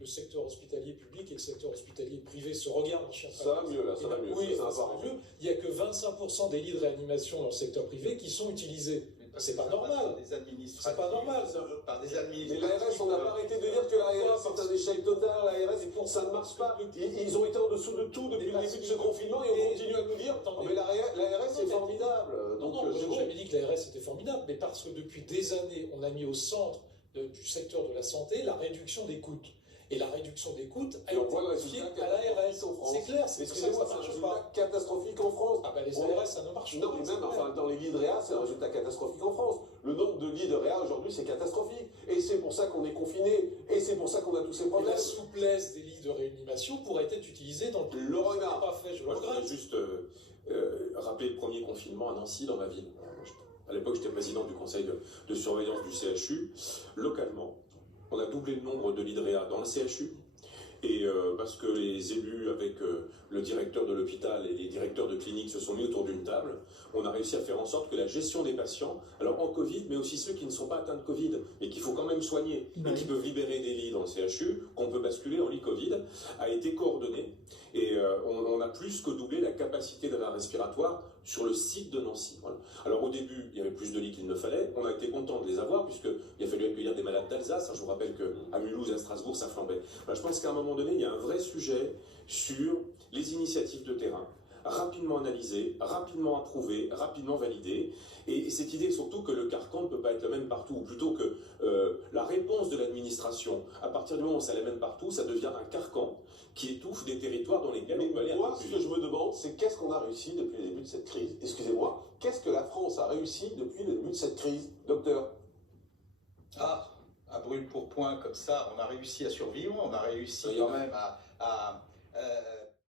le secteur hospitalier public et le secteur hospitalier privé se regardent en chien de Ça va mieux, là, ça va mieux. Oui, ça va mieux. Il n'y a que 25% des lits de réanimation dans le secteur privé qui sont utilisés. C'est pas normal. C'est pas normal. Par des administrations. Mais l'ARS, on n'a pas arrêté de dire que l'ARS c'est un échec total, l'ARS, ça ne marche pas. Ils ont été en dessous de tout depuis le début de ce confinement et on continue à nous dire mais l'ARS c'est formidable. Non, je n'ai jamais dit que l'ARS était formidable, mais parce que depuis des années, on a mis au centre du secteur de la santé la réduction des coûts. Et la réduction des coûts a été confiée à l'ARS. C'est clair, c'est ça que ça ne marche pas. Catastrophique en France. Ah ben les ARS, ça ne marche pas. Non, mais même enfin, dans les lits de réa, c'est un résultat catastrophique en France. Le nombre de lits de réa aujourd'hui, c'est catastrophique. Et c'est pour ça qu'on est confiné. Et c'est pour ça qu'on a tous ces Et problèmes. la souplesse des lits de réanimation pourrait être utilisée dans le Renard. pas fait, je Moi, le je voudrais regrette. juste rappeler le premier confinement à Nancy, dans ma ville. À l'époque, j'étais président du conseil de surveillance du CHU. Localement, on a doublé le nombre de lits de réa dans le CHU. Et parce que les élus, avec le directeur de l'hôpital et les directeurs de clinique se sont mis autour d'une table, on a réussi à faire en sorte que la gestion des patients, alors en Covid, mais aussi ceux qui ne sont pas atteints de Covid, mais qu'il faut quand même soigner, et qui peuvent libérer des lits dans le CHU, qu'on peut basculer en lit Covid, a été coordonnée. Et on a plus que doublé la capacité d'un respiratoire sur le site de Nancy. Voilà. Alors au début, il y avait plus de lits qu'il ne fallait. On a été content de les avoir, puisqu'il a fallu accueillir des malades d'Alsace. Je vous rappelle qu'à Mulhouse et à Strasbourg, ça flambait. Voilà, je pense qu'à un moment donné, il y a un vrai sujet sur les initiatives de terrain, rapidement analysées, rapidement approuvées, rapidement validées. Et cette idée surtout que le carcan ne peut pas être le même partout, ou plutôt que la réponse de l'administration, à partir du moment où c'est la même partout, ça devient un carcan qui étouffe des territoires dans lesquels on peut aller un Moi, peu ce plus que vite. je me demande, c'est qu'est-ce qu'on a réussi depuis le début de cette crise? Excusez-moi, qu'est-ce que la France a réussi depuis le début de cette crise, docteur? Ah, à brûle pour point comme ça, on a réussi à survivre, on a réussi Oui. quand même à